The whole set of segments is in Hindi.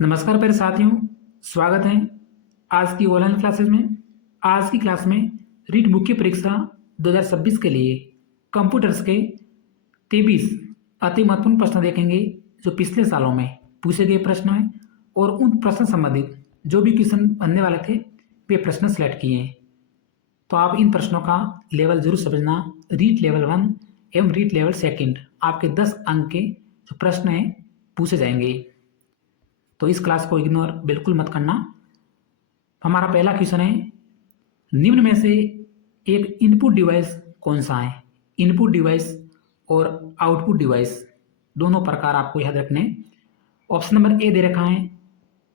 नमस्कार प्यारे साथियों, स्वागत है आज की ऑनलाइन क्लासेस में। आज की क्लास में रीट मुख्य परीक्षा 2026 के लिए कंप्यूटर्स के 23 अति महत्वपूर्ण प्रश्न देखेंगे जो पिछले सालों में पूछे गए प्रश्न हैं और उन प्रश्न संबंधित जो भी क्वेश्चन बनने वाले थे वे प्रश्न सेलेक्ट किए हैं। तो आप इन प्रश्नों का लेवल जरूर समझना। रीट लेवल 1 एवं रीट लेवल 2 आपके 10 अंक के जो प्रश्न हैं पूछे जाएंगे, तो इस क्लास को इग्नोर बिल्कुल मत करना। हमारा पहला क्वेश्चन है, निम्न में से एक इनपुट डिवाइस कौन सा है। इनपुट डिवाइस और आउटपुट डिवाइस दोनों प्रकार आपको याद रखने। ऑप्शन नंबर ए दे रखा है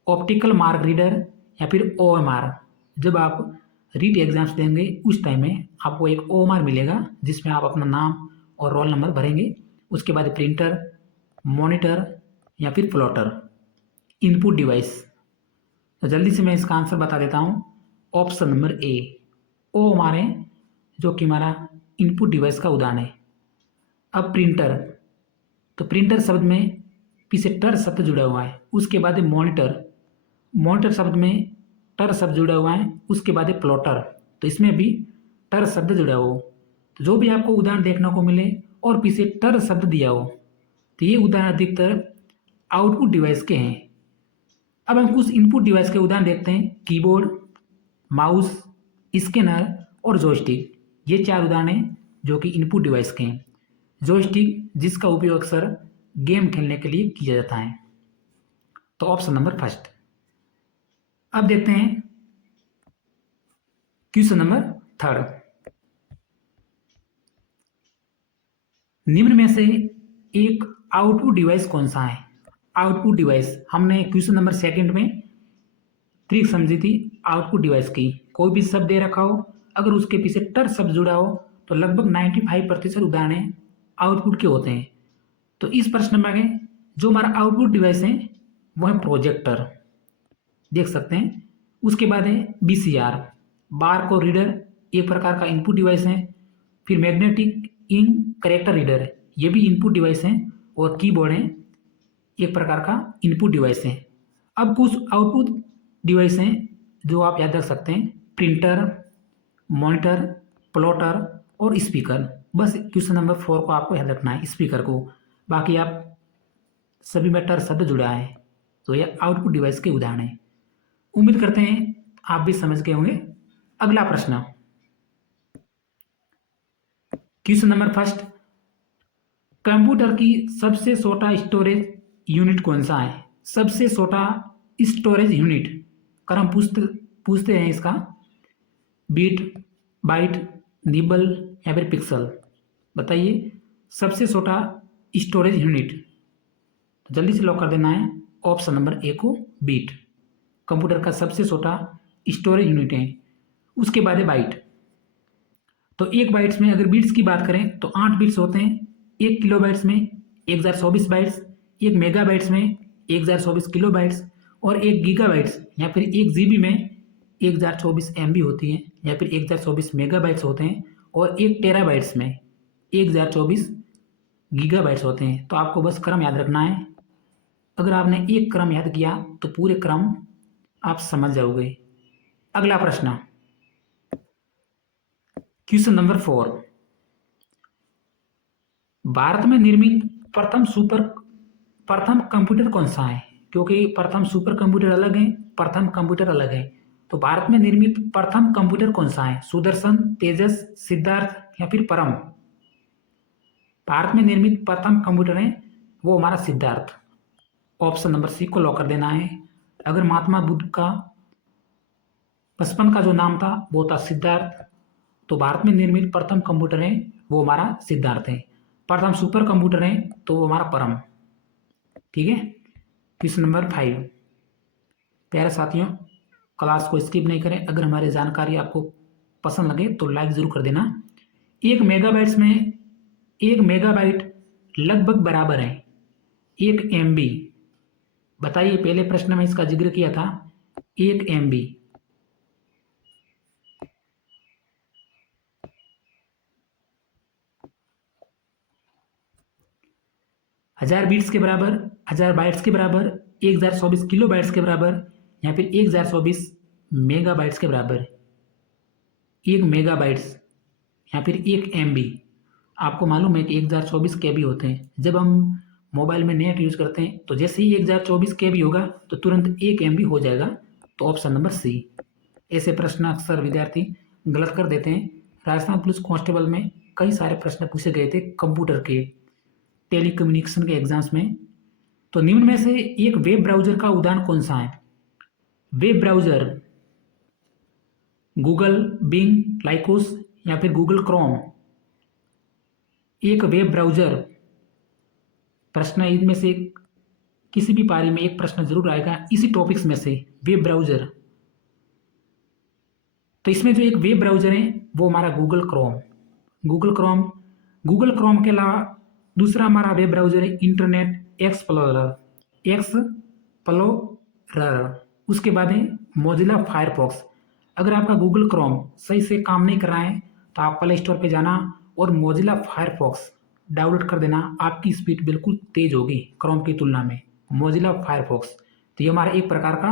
ऑप्टिकल मार्क रीडर या फिर ओएमआर। जब आप रीट एग्जाम्स देंगे उस टाइम में आपको एक ओएमआर मिलेगा जिसमें आप अपना नाम और रोल नंबर भरेंगे। उसके बाद प्रिंटर, मॉनिटर या फिर प्लॉटर। इनपुट डिवाइस, तो जल्दी से मैं इसका आंसर बता देता हूँ। ऑप्शन नंबर ए ओ हमारे जो कि हमारा इनपुट डिवाइस का उदाहरण है। अब प्रिंटर, तो प्रिंटर शब्द में पीछे टर शब्द जुड़ा हुआ है। उसके बाद मॉनिटर, मॉनिटर शब्द में टर शब्द जुड़ा हुआ है। उसके बाद प्लॉटर, तो इसमें भी टर शब्द जुड़ा हो। तो जो भी आपको उदाहरण देखने को मिले और पीछे टर शब्द दिया हो तो ये उदाहरण अधिकतर आउटपुट डिवाइस के हैं। अब हम कुछ इनपुट डिवाइस के उदाहरण देखते हैं। कीबोर्ड, माउस, स्कैनर और जॉयस्टिक, ये 4 उदाहरण हैं जो कि इनपुट डिवाइस के हैं। जॉयस्टिक जिसका उपयोग अक्सर गेम खेलने के लिए किया जाता है। तो ऑप्शन नंबर फर्स्ट। अब देखते हैं क्वेश्चन नंबर 3। निम्न में से एक आउटपुट डिवाइस कौन सा है। आउटपुट डिवाइस हमने क्वेश्चन नंबर 2 में ट्रिक समझी थी आउटपुट डिवाइस की। कोई भी शब्द दे रखा हो, अगर उसके पीछे टर शब्द जुड़ा हो तो लगभग 95% उदाहरण आउटपुट के होते हैं। तो इस प्रश्न में आगे जो हमारा आउटपुट डिवाइस है वो है प्रोजेक्टर, देख सकते हैं। उसके बाद है बीसीआर, बार को रीडर, एक प्रकार का इनपुट डिवाइस है। फिर मैग्नेटिक इंक करेक्टर रीडर, ये भी इनपुट डिवाइस है। और कीबोर्ड है, एक प्रकार का इनपुट डिवाइस है। अब कुछ आउटपुट डिवाइस हैं जो आप याद रख सकते हैं। प्रिंटर, मॉनिटर, प्लॉटर और स्पीकर। बस क्वेश्चन नंबर 4 को आपको याद रखना है, स्पीकर को। बाकी आप सभी में टर शब्द जुड़ा है, तो यह आउटपुट डिवाइस के उदाहरण हैं। उम्मीद करते हैं आप भी समझ गए होंगे। अगला प्रश्न, क्वेश्चन नंबर फर्स्ट, कंप्यूटर की सबसे छोटा स्टोरेज यूनिट कौन सा है। सबसे छोटा स्टोरेज यूनिट कर हम पूछते हैं इसका बीट, बाइट, निबल या फिर पिक्सल। बताइए सबसे छोटा स्टोरेज यूनिट। तो जल्दी से लॉक कर देना है ऑप्शन नंबर ए को, बीट। कंप्यूटर का सबसे छोटा स्टोरेज यूनिट है। उसके बाद है बाइट। तो एक बाइट्स में अगर बीट्स की बात करें तो 8 बिट्स होते हैं। 1 किलो बाइट्स में 1024 बाइट्स, 1 मेगा बाइट्स में 1024 किलो बाइट्स और 1 गीगा बाइट्स या फिर 1 जीबी में 1024 MB होती है या फिर 1024 मेगा बाइट्स होते हैं। और 1 टेरा बाइट्स में 1024 गीगा बाइट्स होते हैं। तो आपको बस क्रम याद रखना है। अगर आपने एक क्रम याद किया तो पूरे क्रम आप समझ जाओगे। अगला प्रश्न, क्वेश्चन नंबर 4, भारत में निर्मित प्रथम कंप्यूटर कौन सा है। क्योंकि प्रथम सुपर कंप्यूटर अलग है, प्रथम कंप्यूटर अलग है। तो भारत में निर्मित प्रथम कंप्यूटर कौन सा है। सुदर्शन, तेजस, सिद्धार्थ या फिर परम। भारत में निर्मित प्रथम कंप्यूटर है वो हमारा सिद्धार्थ। ऑप्शन नंबर सी को लॉक कर देना है। अगर महात्मा बुद्ध का बचपन का जो नाम था वो था सिद्धार्थ, तो भारत में निर्मित प्रथम कंप्यूटर है वो हमारा सिद्धार्थ है। प्रथम सुपर कंप्यूटर है तो वो हमारा परम। ठीक है। क्वेश्चन नंबर 5, प्यारे साथियों क्लास को स्किप नहीं करें। अगर हमारी जानकारी आपको पसंद लगे तो लाइक जरूर कर देना। 1 मेगाबाइट्स में 1 मेगाबाइट लगभग बराबर है 1 MB। बताइए, पहले प्रश्न में इसका जिक्र किया था 1 MB। हजार बीट्स के बराबर, 1000 बाइट्स के बराबर 1024 किलो बाइट्स के बराबर या फिर 1024 मेगाबाइट्स के बराबर। 1 मेगाबाइट्स या फिर 1 MB। आपको मालूम है कि 1024 KB होते हैं। जब हम मोबाइल में नेट यूज़ करते हैं तो जैसे ही 1024 KB होगा तो तुरंत 1 MB हो जाएगा। तो ऑप्शन नंबर सी। ऐसे प्रश्न अक्सर विद्यार्थी गलत कर देते हैं। राजस्थान पुलिस कांस्टेबल में कई सारे प्रश्न पूछे गए थे कंप्यूटर के, टेलीकम्युनिकेशन के एग्जाम्स में। तो निम्न में से एक वेब ब्राउजर का उदाहरण कौन सा है? Web browser Google, Bing, Lycos या फिर गूगल क्रोम। एक वेब ब्राउजर, प्रश्न इनमें से किसी भी पारी में एक प्रश्न जरूर आएगा इसी टॉपिक्स में से, वेब ब्राउजर। तो इसमें जो एक वेब ब्राउजर है वो हमारा गूगल क्रोम। गूगल क्रोम के अलावा दूसरा हमारा वेब ब्राउजर है इंटरनेट एक्सप्लोरर। उसके बाद है मोजिला फायरफॉक्स। अगर आपका गूगल क्रोम सही से काम नहीं कर रहा है तो आप प्ले स्टोर पे जाना और मोजिला फायरफॉक्स डाउनलोड कर देना। आपकी स्पीड बिल्कुल तेज होगी क्रोम की तुलना में। मोजिला फायरफॉक्स तो ये हमारा एक प्रकार का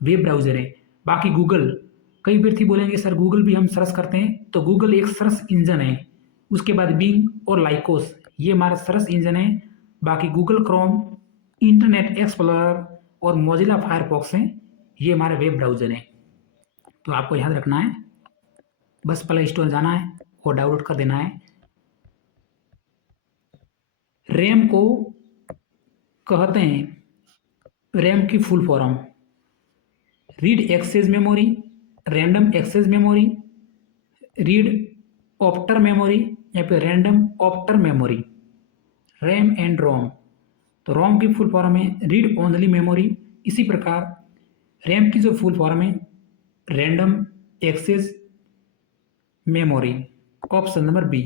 वेब ब्राउजर है। बाकी गूगल, कई व्यक्ति बोलेंगे सर गूगल भी हम सर्च करते हैं, तो गूगल एक सर्च इंजन है। उसके बाद बिंग और लाइकोस ये हमारा सर्च इंजन है। बाकी गूगल क्रोम, इंटरनेट एक्सप्लोरर और मोजिला फायरफॉक्स हैं, ये हमारे वेब ब्राउजर हैं। तो आपको याद रखना है, बस प्ले स्टोर जाना है और डाउनलोड कर देना है। रैम को कहते हैं, रैम की full form read access memory, random access memory, read opter memory या फिर random opter memory. RAM and ROM, तो रोम की फुल फॉर्म है रीड ओनली मेमोरी। इसी प्रकार रैम की जो फुल फॉर्म है random access memory. Option number B.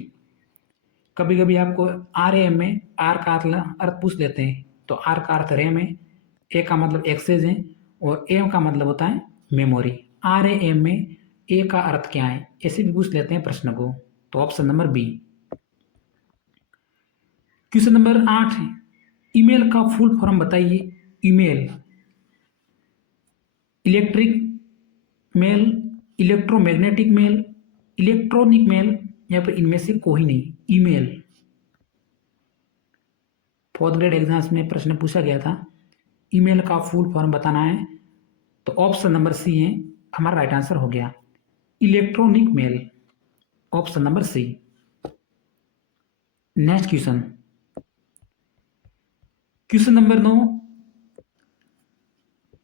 कभी कभी आपको RAM में आर का अर्थ पूछ लेते हैं, तो आर का अर्थ रैम है, ए का मतलब एक्सेस है और एम का मतलब होता है मेमोरी। RAM में ए का अर्थ क्या है, ऐसे भी पूछ लेते हैं प्रश्न को। तो option number B. Question number 8 है, ईमेल का फुल फॉर्म बताइए। Email, electric mail, electromagnetic mail, electronic mail या फिर इनमें से कोई नहीं। ईमेल 4th ग्रेड एग्जाम्स में प्रश्न पूछा गया था, ईमेल का फुल फॉर्म बताना है। तो ऑप्शन नंबर सी है हमारा राइट आंसर हो गया, electronic mail. Option number C. Next question, question number 9,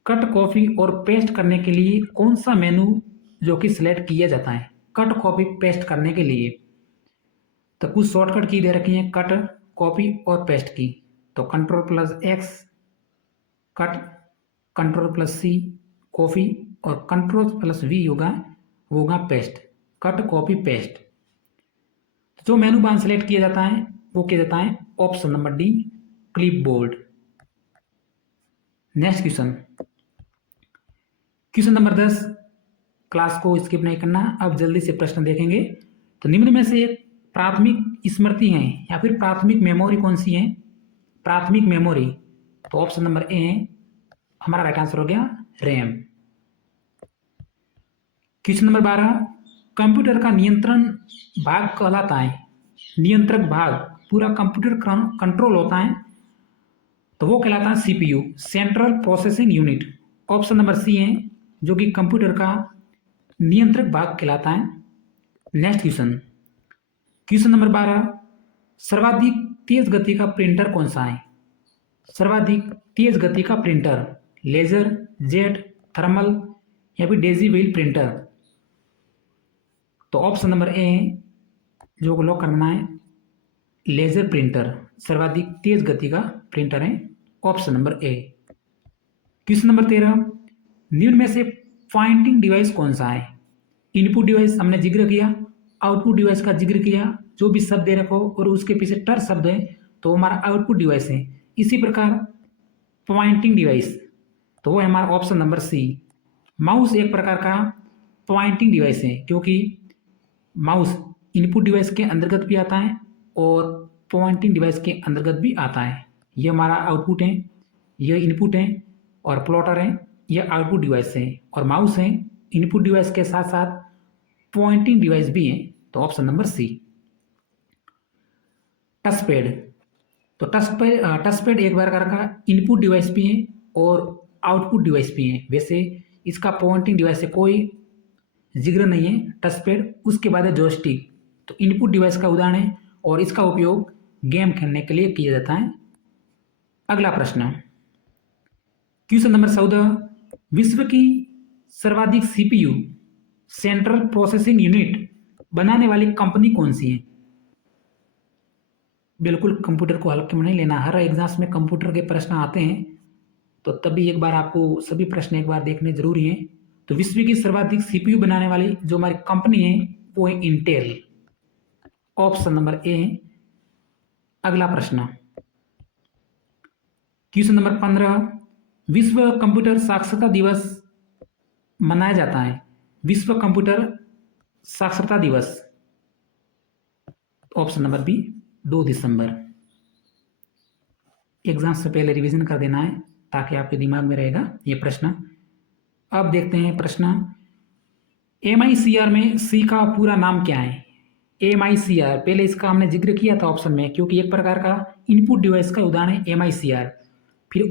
cut copy और पेस्ट करने के लिए कौन सा मेनू जो कि सिलेक्ट किया जाता है? कट कॉपी पेस्ट करने के लिए तो कुछ शॉर्टकट की दे रखी है, कट, कॉपी और पेस्ट की। तो Ctrl+X कट, Ctrl+C कॉपी और Ctrl+V होगा पेस्ट। Cut, copy, paste. जो मेनू बार सेलेक्ट किया जाता है वो किया जाता है option number D, clipboard. Next question, question number 10, class को स्किप नहीं करना, अब जल्दी से प्रश्न देखेंगे। तो निम्न में से एक प्राथमिक स्मृति है या फिर प्राथमिक मेमोरी कौन सी है? प्राथमिक मेमोरी, तो ऑप्शन नंबर ए है हमारा राइट आंसर हो गया, रैम। क्वेश्चन नंबर 12, कंप्यूटर का नियंत्रण भाग कहलाता है। नियंत्रक भाग, पूरा कंप्यूटर कंट्रोल होता है तो वो कहलाता है CPU, central processing unit. Option number C है जो कि कंप्यूटर का नियंत्रक भाग कहलाता है। नेक्स्ट क्वेश्चन, क्वेश्चन नंबर 12, सर्वाधिक तेज गति का प्रिंटर कौन सा है? सर्वाधिक तेज गति का प्रिंटर, लेजर, जेट, थर्मल या फिर डेजी व्हील प्रिंटर। तो ऑप्शन नंबर ए जो लॉक करना है, लेजर प्रिंटर सर्वाधिक तेज गति का प्रिंटर है, option number A. Question number 13, निम्न में से पॉइंटिंग डिवाइस कौन सा है? इनपुट डिवाइस हमने जिक्र किया, आउटपुट डिवाइस का जिक्र किया, जो भी शब्द दे रखो और उसके पीछे टर शब्द है तो हमारा आउटपुट डिवाइस है। इसी प्रकार पॉइंटिंग डिवाइस तो वो है हमारा ऑप्शन नंबर सी। माउस एक प्रकार का पॉइंटिंग डिवाइस है, क्योंकि माउस इनपुट डिवाइस के अंतर्गत भी आता है और पॉइंटिंग डिवाइस के अंतर्गत भी आता है। ये हमारा आउटपुट है, यह इनपुट है, और प्लॉटर है यह आउटपुट डिवाइस है, और माउस है इनपुट डिवाइस के साथ साथ पॉइंटिंग डिवाइस भी है, तो option number C. Touch pad, तो टच पैड एक प्रकार का इनपुट डिवाइस भी है और आउटपुट डिवाइस भी है। वैसे इसका पॉइंटिंग डिवाइस से कोई जिक्र नहीं है टच पैड। उसके बाद है जॉयस्टिक, तो इनपुट डिवाइस का उदाहरण है और इसका उपयोग गेम खेलने के लिए किया जाता है। अगला प्रश्न, क्वेश्चन नंबर 14, विश्व की सर्वाधिक सीपीयू सेंट्रल प्रोसेसिंग यूनिट बनाने वाली कंपनी कौन सी है? बिल्कुल कंप्यूटर को हल्के में नहीं लेना, हर एग्जाम्स में कंप्यूटर के प्रश्न आते हैं, तो तभी एक बार आपको सभी प्रश्न एक बार देखने जरूरी हैं। तो विश्व की सर्वाधिक सीपीयू बनाने वाली जो हमारी कंपनी है वो है इंटेल, ऑप्शन नंबर ए है। अगला प्रश्न, क्वेश्चन नंबर 15, विश्व कंप्यूटर साक्षरता दिवस मनाया जाता है। विश्व कंप्यूटर साक्षरता दिवस, ऑप्शन नंबर बी 2 दिसंबर। एग्जाम से पहले रिवीजन कर देना है ताकि आपके दिमाग में रहेगा ये प्रश्न। अब देखते हैं प्रश्न, MICR में सी का पूरा नाम क्या है? MICR, पहले इसका हमने जिक्र किया था ऑप्शन में, क्योंकि एक प्रकार का इनपुट डिवाइस का उदाहरण है MICR। फिर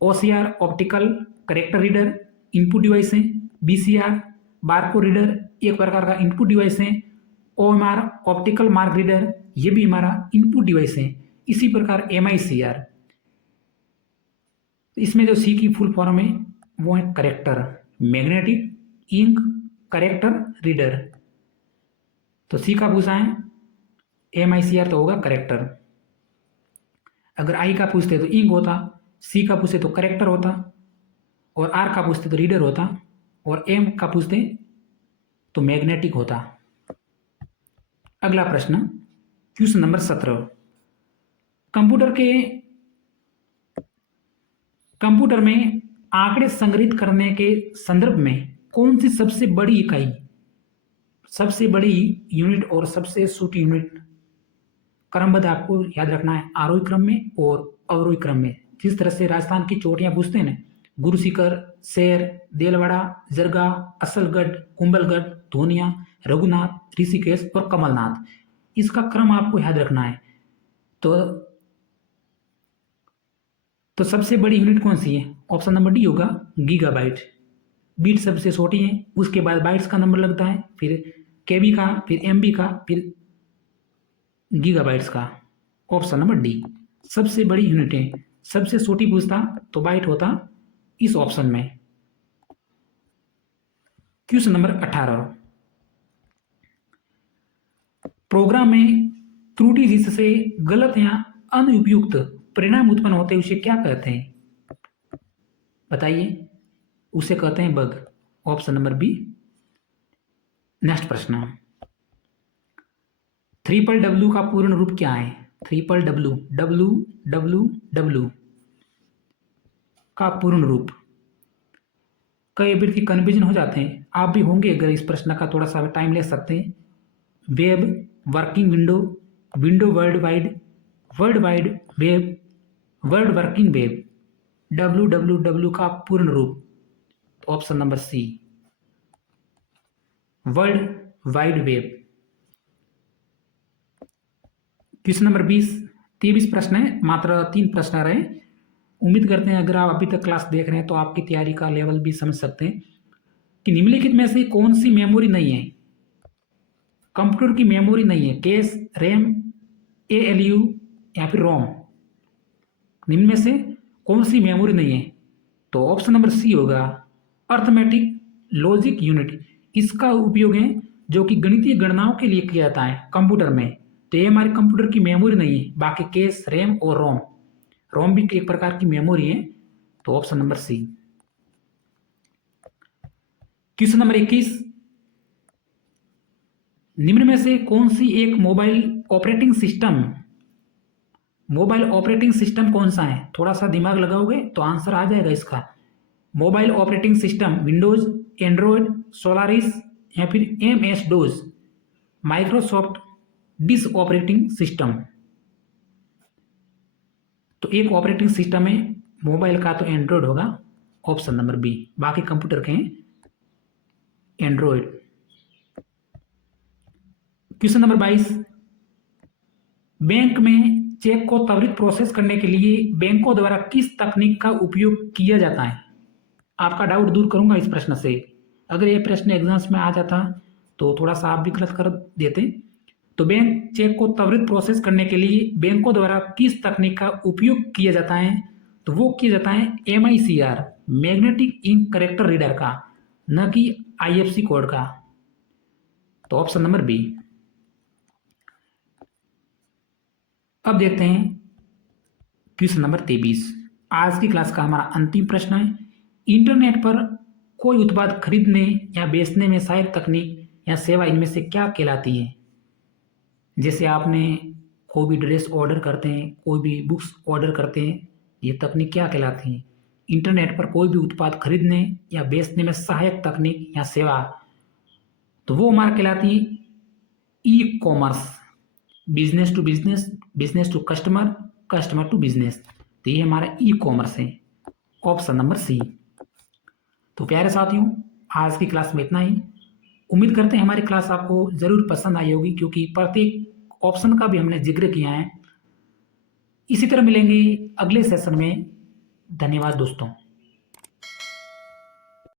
OCR optical character reader input device है, BCR बारकोड रीडर एक प्रकार का इनपुट डिवाइस है, OMR ऑप्टिकल मार्क रीडर ये भी हमारा इनपुट डिवाइस है। इसी प्रकार MICR, इसमें जो सी की फुल फॉर्म है वो है character, magnetic ink character reader. तो सी का पूछा है MICR तो होगा करेक्टर। अगर आई का पूछते तो इंक होता, सी का पूछते तो करेक्टर होता, और आर का पूछते तो रीडर होता, और एम का पूछते तो मैग्नेटिक होता। अगला प्रश्न, क्वेश्चन नंबर 17, कंप्यूटर में आंकड़े संग्रहित करने के संदर्भ में कौन सी सबसे बड़ी इकाई, सबसे बड़ी यूनिट और सबसे छोटी यूनिट क्रमबद्ध आपको याद रखना है, आरोही क्रम में और अवरोही क्रम में। जिस तरह से राजस्थान की चोटियां पूछते हैं ना, गुरु शिखर, शेर, देलवाड़ा, जरगा, असलगढ़, कुंभलगढ़, धोनिया, रघुनाथ, ऋषिकेश और कमलनाथ, इसका क्रम आपको याद रखना है। तो सबसे बड़ी यूनिट कौन सी है? ऑप्शन नंबर डी होगा गीगाबाइट। बीट सबसे छोटी है, उसके बाद बाइट्स का नंबर लगता है, फिर केबी का, फिर एमबी का, फिर गीगाबाइट्स का। ऑप्शन नंबर डी सबसे बड़ी यूनिट है। सबसे छोटी पूछता तो बाइट होता इस ऑप्शन में। क्वेश्चन नंबर 18, प्रोग्राम में त्रुटि जिससे गलत या अनुपयुक्त परिणाम उत्पन्न होते हैं उसे क्या कहते हैं? बताइए, उसे कहते हैं bug, option number B. Next प्रश्न, WWW का पूर्ण रूप क्या है? WWW का पूर्ण रूप। कई अभ्यर्थी कन्फ्यूजन हो जाते हैं, आप भी होंगे अगर इस प्रश्न का थोड़ा सा टाइम ले सकते हैं। Web, working window, window world wide, world wide web, world working web. WWW का पूर्ण रूप, option number C world wide web. Question number 23 प्रश्न है, मात्र 3 प्रश्न रहे। उम्मीद करते हैं अगर आप अभी तक क्लास देख रहे हैं तो आपकी तैयारी का लेवल भी समझ सकते हैं कि निम्नलिखित में से कौन सी मेमोरी नहीं है? कंप्यूटर की मेमोरी नहीं है, कैश, रैम, ALU या फिर रोम। निम्न में से कौन सी मेमोरी नहीं है? तो ऑप्शन नंबर सी होगा अर्थमेटिक लॉजिक यूनिट। इसका उपयोग है जो कि गणितीय गणनाओं के लिए किया जाता है कंप्यूटर में। तो ये हमारे कंप्यूटर की मेमोरी नहीं है। बाकी कैश, रैम और रोम, रोम भी एक प्रकार की मेमोरी है, तो option number C. Question number 21, निम्न में से कौन सी एक मोबाइल ऑपरेटिंग सिस्टम कौन सा है? थोड़ा सा दिमाग लगाओगे तो आंसर आ जाएगा इसका। Mobile operating system Windows, Android, Solaris या फिर MS DOS, Microsoft disk operating system. तो एक ऑपरेटिंग सिस्टम है मोबाइल का तो एंड्रॉयड होगा, ऑप्शन नंबर बी। बाकी कंप्यूटर के हैं एंड्रॉयड। क्वेश्चन नंबर 22, बैंक में चेक को त्वरित प्रोसेस करने के लिए बैंकों द्वारा किस तकनीक का उपयोग किया जाता है? आपका डाउट दूर करूंगा इस प्रश्न से। अगर ये प्रश्न एग्जाम्स में आ जाता तो थोड़ा सा आप भी गलत कर देते। तो बैंक चेक को त्वरित प्रोसेस करने के लिए बैंकों द्वारा किस तकनीक का उपयोग किया जाता है? तो वो किया जाता है MICR, magnetic ink character reader का, न कि IFC कोड का। तो ऑप्शन नंबर बी। अब देखते हैं क्वेश्चन नंबर 23। आज की क्लास का हमारा अंतिम प्रश्न है, इंटरनेट पर कोई उत्पाद खरीदने या बेचने में सहायक तकनीक या सेवा इनमें से क्या कहलाती है? जैसे आपने कोई भी ड्रेस ऑर्डर करते हैं, कोई भी बुक्स ऑर्डर करते हैं, ये तकनीक क्या कहलाती है? इंटरनेट पर कोई भी उत्पाद खरीदने या बेचने में सहायक तकनीक या सेवा, तो वो हमारा कहलाती है e commerce, business to business, business to customer, customer to business. तो ये हमारा ई कॉमर्स है, ऑप्शन नंबर सी। तो प्यारे साथियों, आज की क्लास में इतना ही। उम्मीद करते हैं हमारी क्लास आपको ज़रूर पसंद आई होगी, क्योंकि प्रत्येक ऑप्शन का भी हमने जिक्र किया है। इसी तरह मिलेंगे अगले सेशन में। धन्यवाद दोस्तों।